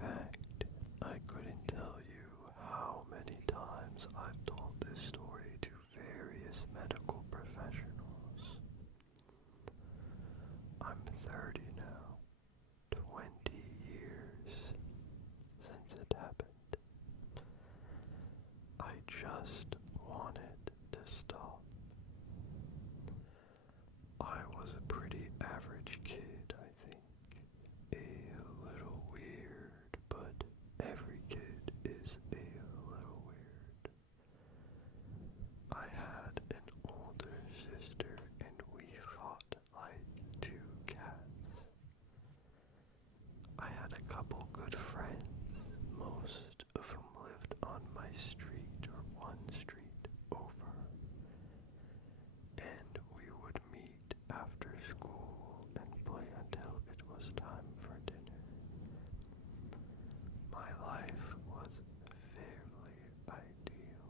fact, I couldn't tell you how many times I've told this story to various medical professionals. I'm 30 now, 20 years since it happened. I just wanted to stop. I was a pretty average kid, I think. A little weird, but every kid is a little weird. I had an older sister and we fought like two cats. I had a couple good friends, most of whom lived on my street or one street over, and we would meet after school and play until it was time for dinner. My life was fairly ideal.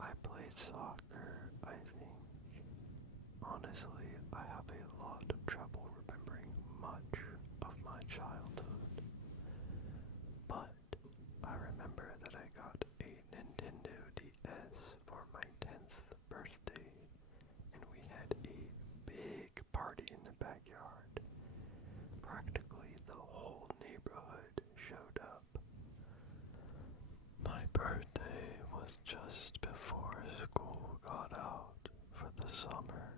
I played soccer, I think. Honestly, I have a lot of trouble remembering much of my childhood. But I remember that I got a Nintendo DS for my 10th birthday, and we had a big party in the backyard. Practically the whole neighborhood showed up. My birthday was just before school got out for the summer,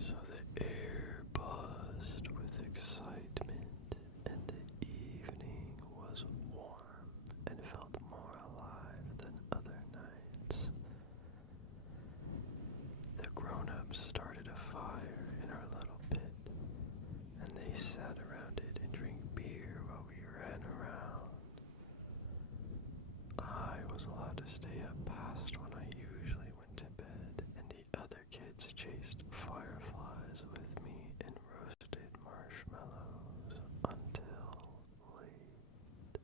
so the air buzzed with excitement and the evening was warm and felt more alive than other nights. The grown-ups started a fire in our little pit, and they sat around it and drank beer while we ran around. I was allowed to stay up past when I usually went to bed, and the other kids chased fireflies with me and roasted marshmallows until late.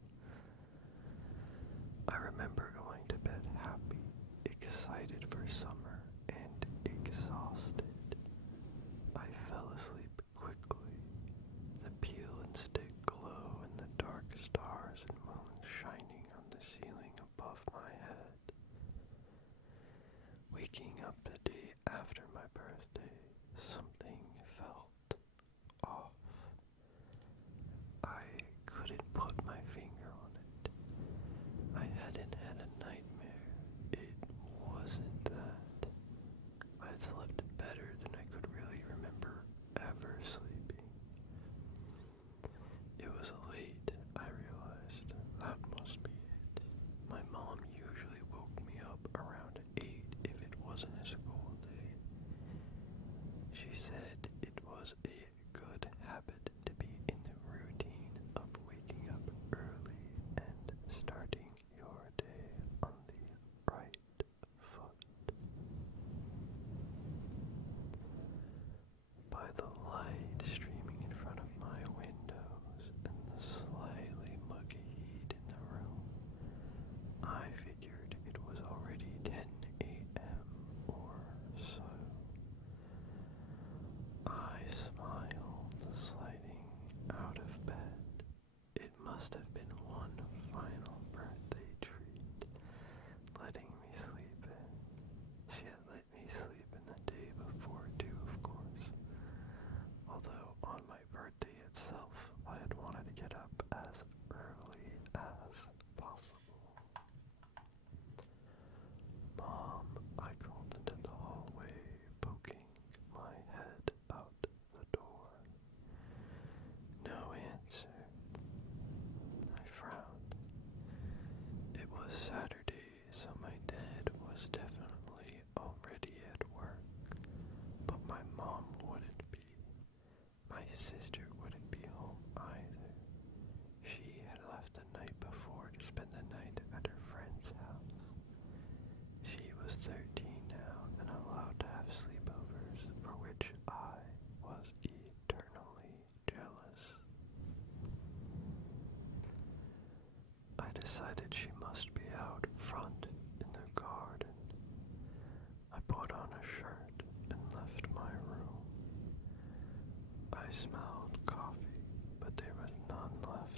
I remember going to bed happy, excited for summer, and exhausted. I fell asleep quickly, the peel and stick glow and the dark stars and moons shining on the ceiling above my head. Waking up the day after my birthday, something felt off. I couldn't put my finger on it. I hadn't had a nightmare. It wasn't that. I slept better than I could really remember ever sleeping. It was late, I realized. That must be it. My mom usually woke me up around 8 if it wasn't a school day. She said it was a good habit to be in the routine of waking up early and starting your day on the right foot. By the light streaming in front of my windows and the slightly muggy heat in the room, I figured it was already 10 a.m. or so. I smiled, sliding out of bed. It must have been one final birthday treat, letting me sleep in. She had let me sleep in the day before too, of course. Although on my birthday itself, I had wanted to get up as early as possible. Mom, I called into the hallway, poking my head out the door. No answer. I frowned. It was Saturday, so my dad was definitely already at work, but my mom wouldn't be. My sister wouldn't be home either. She had left the night before to spend the night at her friend's house. She was 13 now and allowed to have sleepovers, for which I was eternally jealous. I decided she must be out front in the garden. I put on a shirt and left my room. I smelled coffee, but there was none left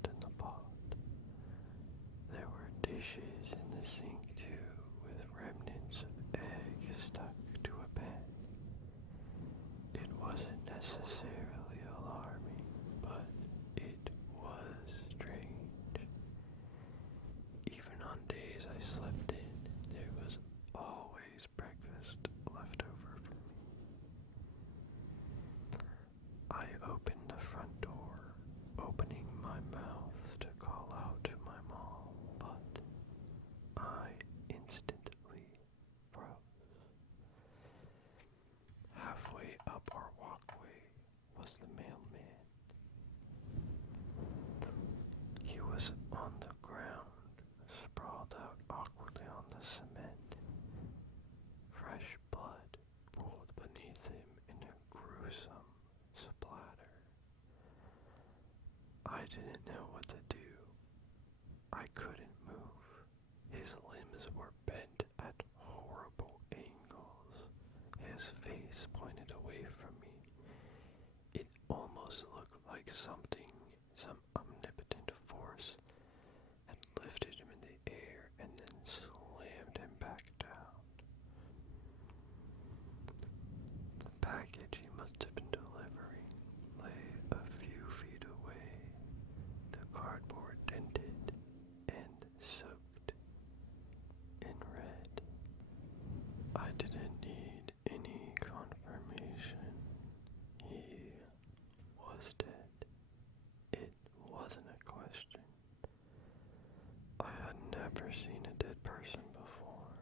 I didn't know what to do. I couldn't move. His limbs were bent at horrible angles. His face pointed away from me. It almost looked like some omnipotent force, had lifted him in the air and then slammed him back down. The package he must have been delivering lay a few feet away, the cardboard dented and soaked in red. I didn't need any confirmation. He was dead. It wasn't a question. I had never seen a dead person before.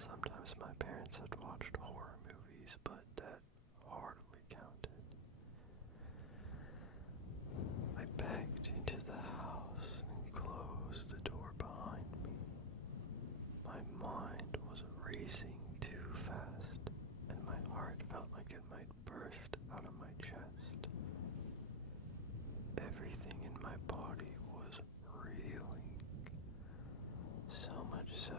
Sometimes my parents had watched horror movies, but that hardly counted. I backed into the house and closed the door behind me. My mind was racing too fast, and my heart felt like it might burst out of my chest. Everything in my body was reeling, so much so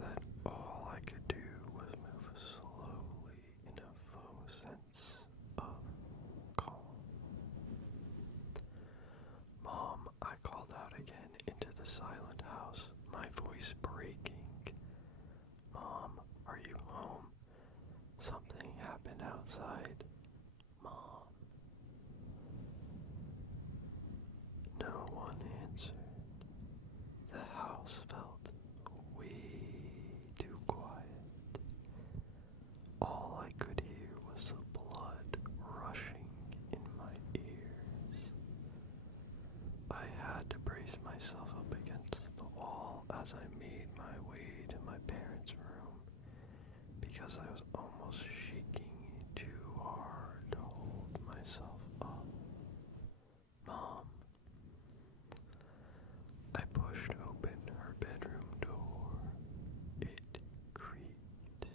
that all I could do was move slowly in a faux sense of calm. Mom, I called out again into the silent house, my voice breaking. Mom, are you home? Something happened outside. Mom. No one answered. The house felt way too quiet. All I could hear was the blood rushing in my ears. I had to brace myself up against the wall as I made my way to my parents' room because I was almost shaking too hard to hold myself up. Mom. I pushed open her bedroom door. It creaked,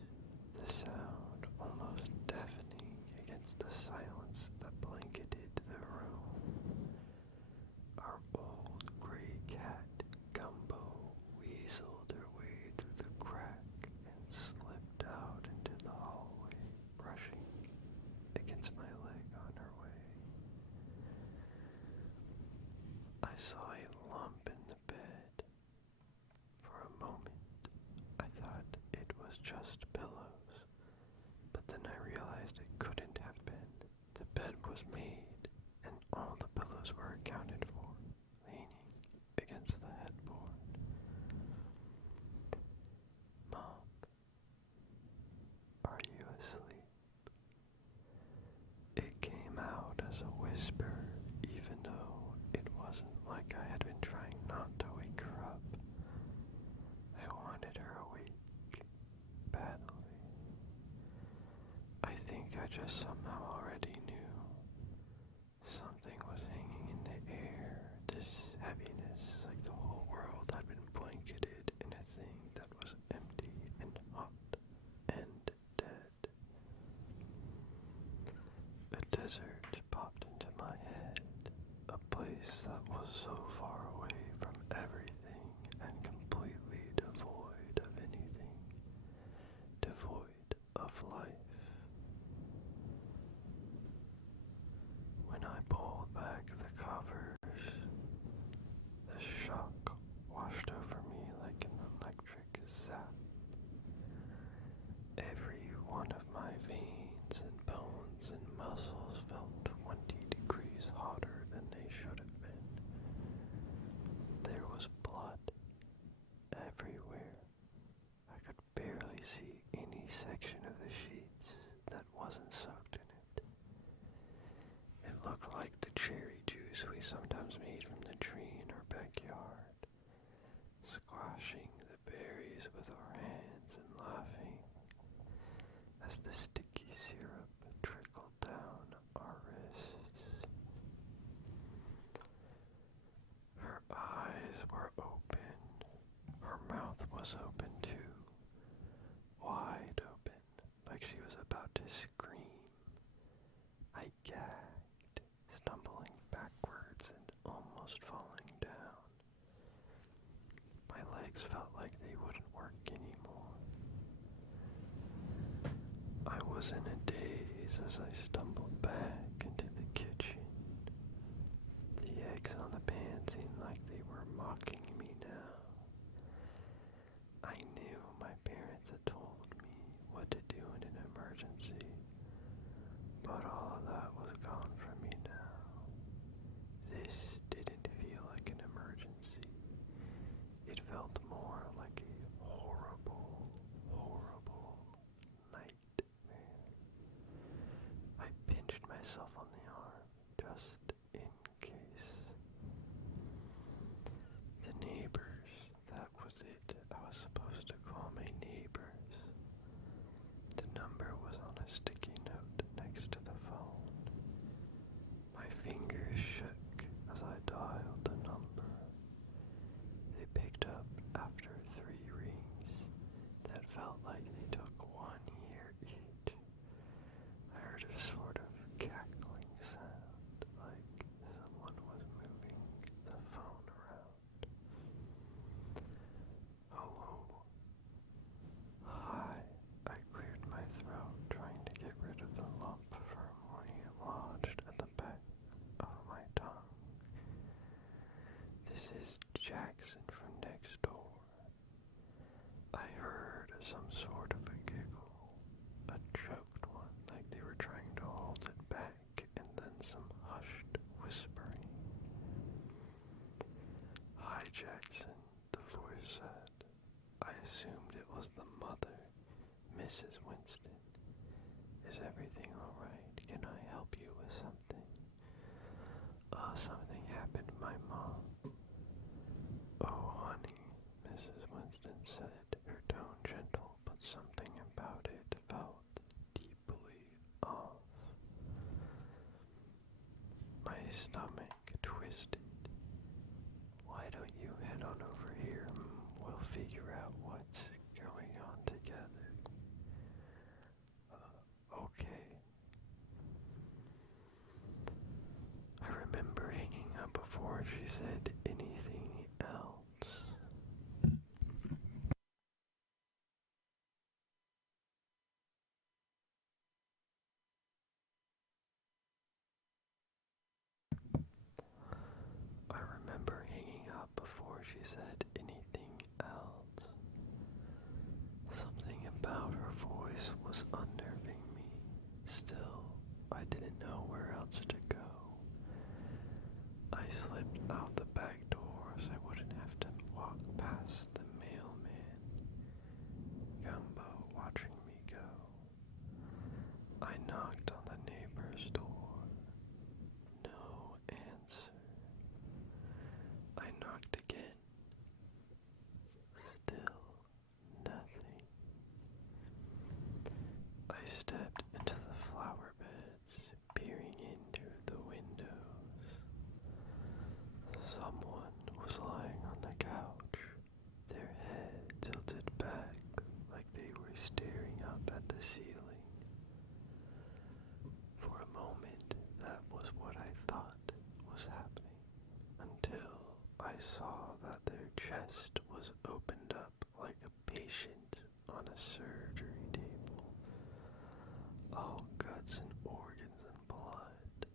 the sound almost deafening against the silence that blanketed the room. Our old gray cat, Gumbo, weaseled her way through the crack and slipped out into the hallway, brushing against my leg on her way. I saw a lump in the bed. For a moment, I thought it was just pillows, but then I realized it couldn't have been. The bed was made, and all the pillows were accounted for, leaning against the headboard. Mom, are you asleep? It came out as a whisper, even though it wasn't like I had been trying not to wake her up. I wanted her awake, badly. I think I just somehow already knew. Something was hanging in the air, this heaviness, like the whole world had been blanketed in a thing that was empty and hot and dead. A desert popped into my head, a place that was so far away from everything and completely devoid of anything, devoid of life. When I pulled back the covers, the shock washed over me like an electric zap. Every one of my veins and bones and muscles felt 20 degrees hotter than they should have been. There was blood everywhere. I could barely see any section of the sheets that wasn't soaked in it. It looked like the cherry juice we sometimes made from the tree in our backyard, squashing the berries with our hands and laughing as the sticky syrup trickled down our wrists. Her eyes were open. Her mouth was open too, wide open, like she was about to scream. I gagged, stumbling backwards was in a daze as I stumbled back into the kitchen. The eggs on the pan seemed like they were mocking me now. I knew my parents had told me what to do in an emergency, but all of that was gone from me now. This didn't feel like an emergency. It felt more like a horrible, horrible nightmare. I pinched myself on the arm, just in case. The neighbors, that was it. I was supposed to call my neighbors. The number was on a sticky note next to the phone. My fingers shook as I dialed the number. They picked up after 3 rings that felt like they took 1 year each. I heard a sort of cackling sound, like someone was moving the phone around. Hello. Hi. I cleared my throat, trying to get rid of the lump firmly lodged at the back of my tongue. This is Jackson from next door. I heard some sort of a giggle, a choked one, like they were trying to hold it back, and then some hushed whispering. Hi, Jackson, the voice said. I assumed it was the mother, Mrs. Winston. Is everything alright? Can I help you with something? Something happened to my mom. Oh, honey, Mrs. Winston said, her tone gentle, but something about it felt deeply off. My stomach twisted. Why don't you head on over here? We'll figure out what's going on together. Okay. I remember hanging up before she said anything else. I remember hanging up before she said anything else. Something about her voice was unnerving me. Still, I didn't know where else to go. I slipped out the back door so I wouldn't have to walk past the mailman, Gumbo watching me go. I knocked on the neighbor's door. No answer. I knocked again. Still nothing. I stepped into the flower beds, peering into the windows. Someone was lying on the couch, their head tilted back like they were staring up at the ceiling. For a moment, that was what I thought was happening, until I saw that their chest was opened up like a patient on a surgery table. All guts and organs and blood.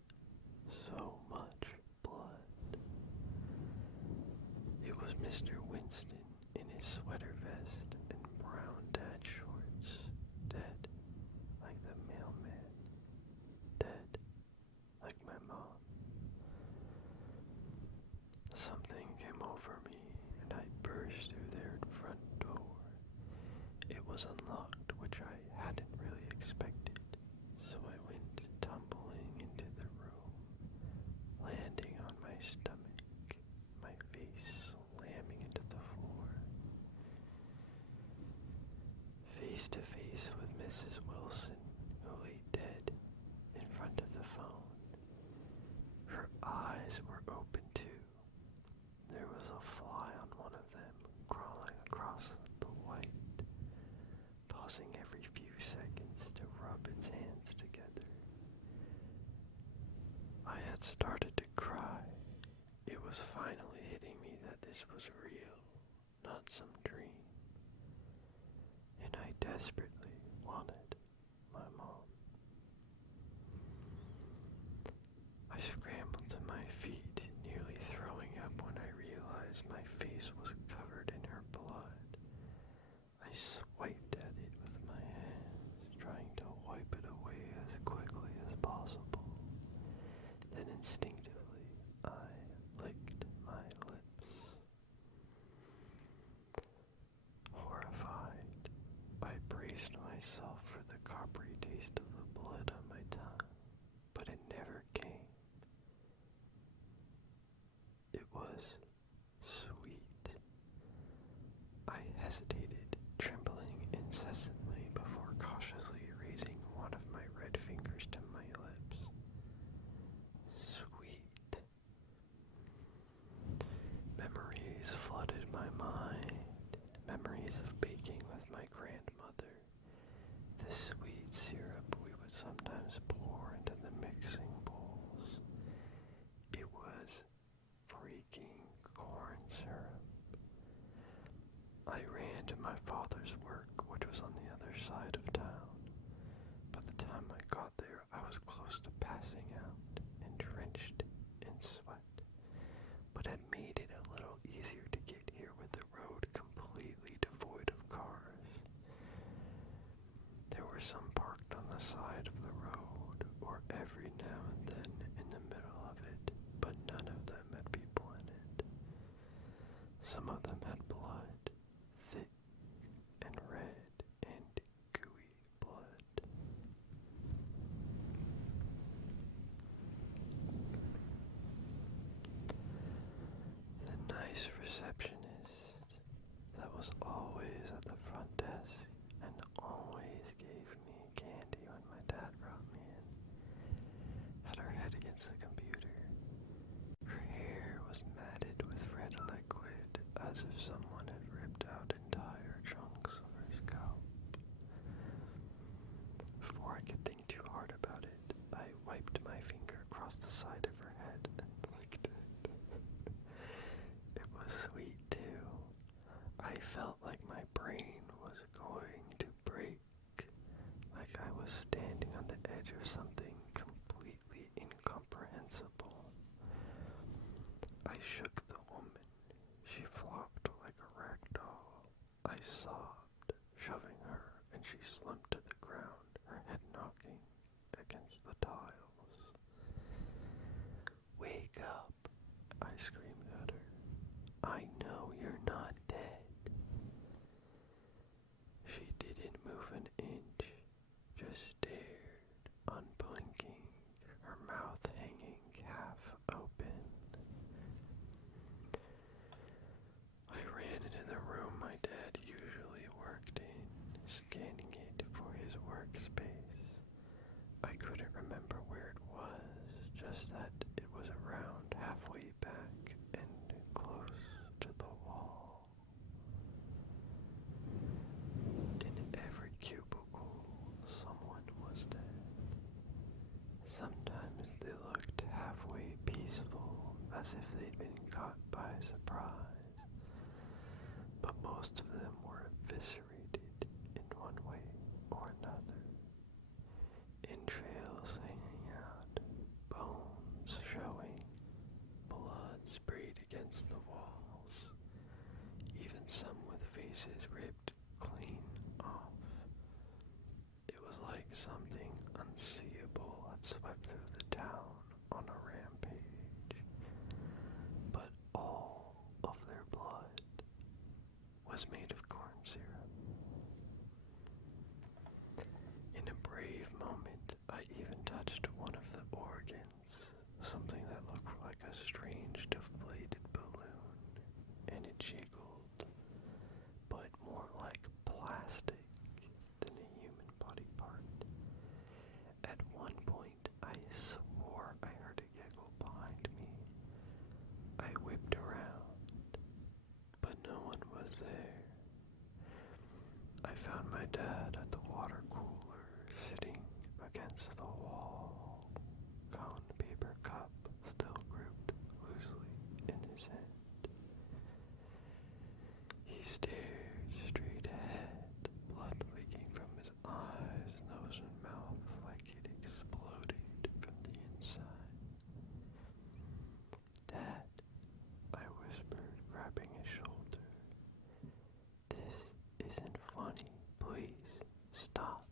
So much blood. It was Mr. Winston in his sweater vest and brown dad shorts, dead like the mailman, dead like my mom. Something came over me and I burst through their front door. It was unlocked, which I hadn't really expected, so I went tumbling into the room, landing on my stomach, my face slamming into the floor. Face to face with Mrs. Wilson, who lay dead in front of the phone. Her eyes were open too. There was a fly on one of them, crawling across the white, pausing every few seconds to rub its hands together. I had started to cry. It was finally hitting me that this was real, not some dream. And I desperately wanted my mom. swept my finger across the side of her head and licked it. It was sweet too. I felt like my brain was going to break, like I was standing on the edge of something completely incomprehensible. I shook the woman. She flopped like a rag doll. I sobbed, shoving her, and she slumped to the ground, her head knocking against the tiles. Wake up, I screamed at her. I know you're not dead. She didn't move an inch, just stared, unblinking, her mouth hanging half open. I ran into the room my dad usually worked in, scanning it for his workspace. I couldn't remember where it was, just that it was around halfway back and close to the wall. In every cubicle, someone was dead. Sometimes they looked halfway peaceful, as if they'd been caught by surprise, but most of them were eviscerated in one way or another. Entrails hanging out, bones showing, blood sprayed against the walls, even some with faces ripped clean off. It was like something unseeable had swept through the town on a rampage, but all of their blood was made of corn syrup. In a brave moment, I even touched one of the organs, something that looked like a strange deflated balloon, and it jiggled, but more like plastic than a human body part. At one point, I swore I heard a giggle behind me. I whipped around, but no one was there. I found my dad at the water cooler, sitting against the wall, cone paper cup still grouped loosely in his hand. He stared straight ahead, blood leaking from his eyes, nose, and mouth like he'd exploded from the inside. Dad, I whispered, grabbing his shoulder. This isn't funny. Please, stop.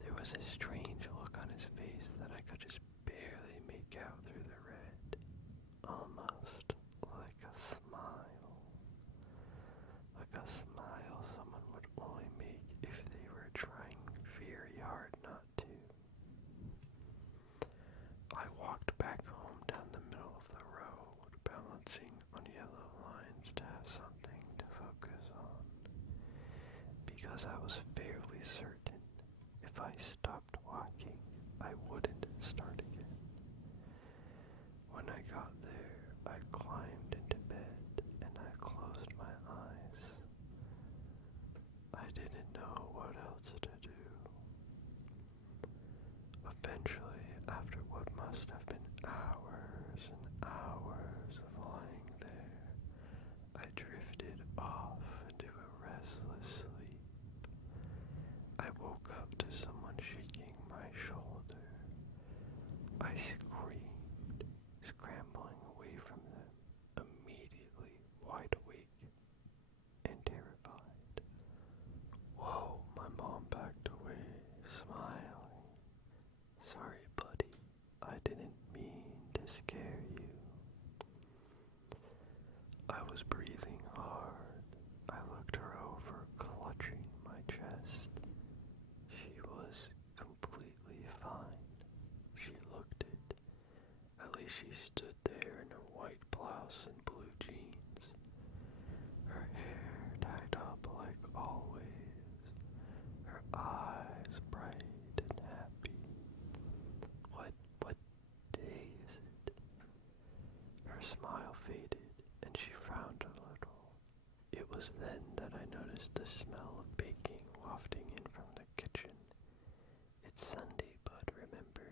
There was a strange look on his face that I could just barely make out through the red. Almost like a smile. Like a smile someone would only make if they were trying very hard not to. I walked back home down the middle of the road, balancing on yellow lines to have something to focus on, because I was fairly certain if I stopped walking, I wouldn't start again. When I got there, I climbed into bed and I closed my eyes. I didn't know what else to do. Eventually, after what must have been hours and hours of lying there, I drifted off into a restless sleep. I woke up to someone shaking my shoulder. I screamed, scrambling away from them, immediately wide awake and terrified. Whoa, my mom backed away, smiling. Sorry, buddy, I didn't mean to scare you. I was breathing hard. I looked her over, clutching my chest. She was completely fine. She looked it. At least she stood there in her white blouse and blue jeans. Her hair tied up like always. Her eyes bright and happy. What day is it? Her smile faded, and she frowned a little. It was then that I noticed the smell of baking wafting in from the kitchen. It's Sunday, bud, remember?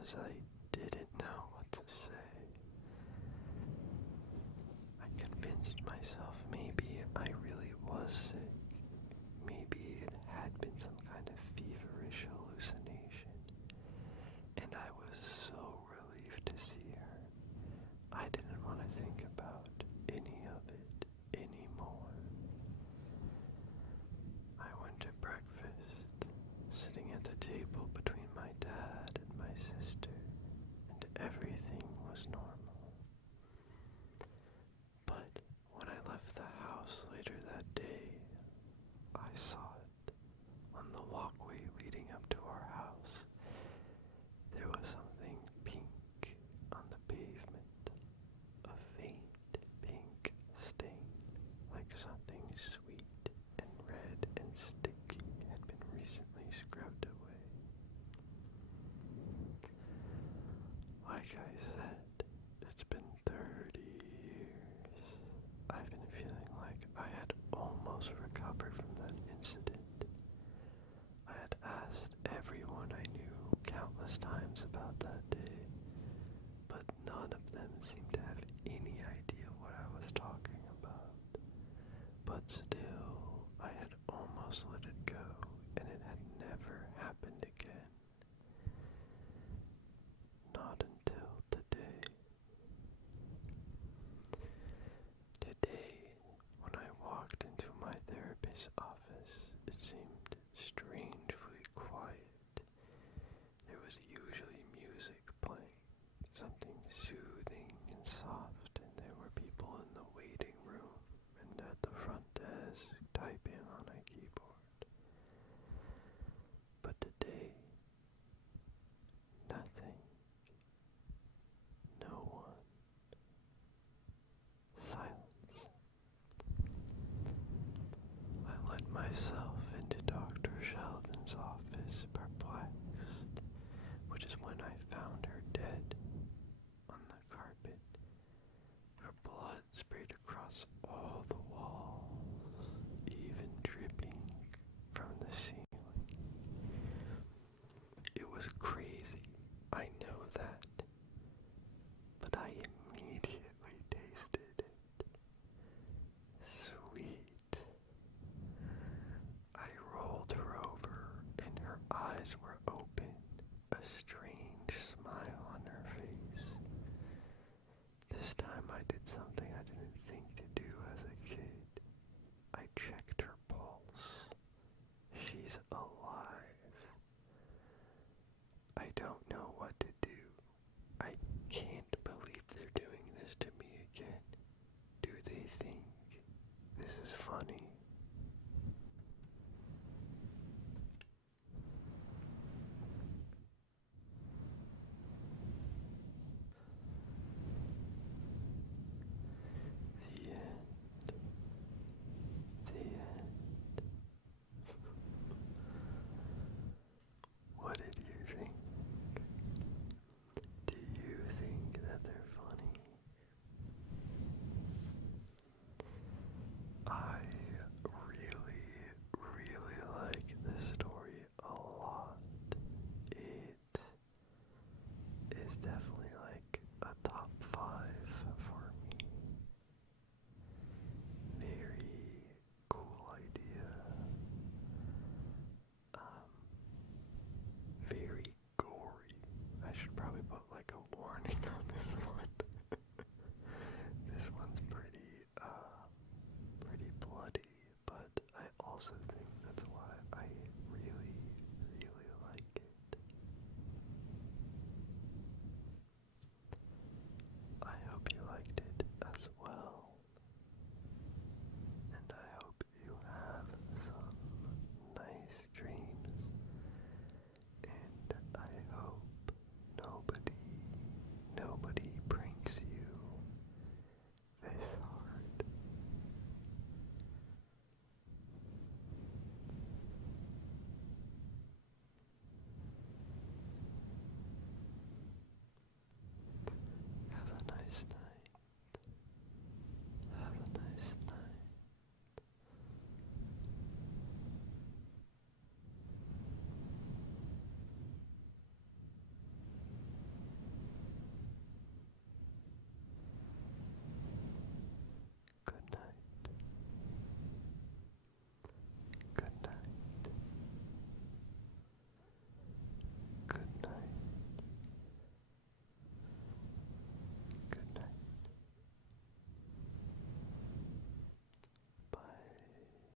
because I didn't know what to say. I convinced myself maybe I really was sick. Maybe it had been some kind of feverish hallucination. And I was so relieved to see her. I didn't want to think about any of it anymore. I went to breakfast, sitting at the table between my dad and my sister, and everything was normal. But when I left the house later that day, I saw it on the walkway leading up to our house. There was something pink on the pavement, a faint pink stain, like something sweet and red and sticky had been recently scrubbed away. Like I said, it's been 30 years. I've been feeling like I had almost recovered from that incident. I had asked everyone I knew countless times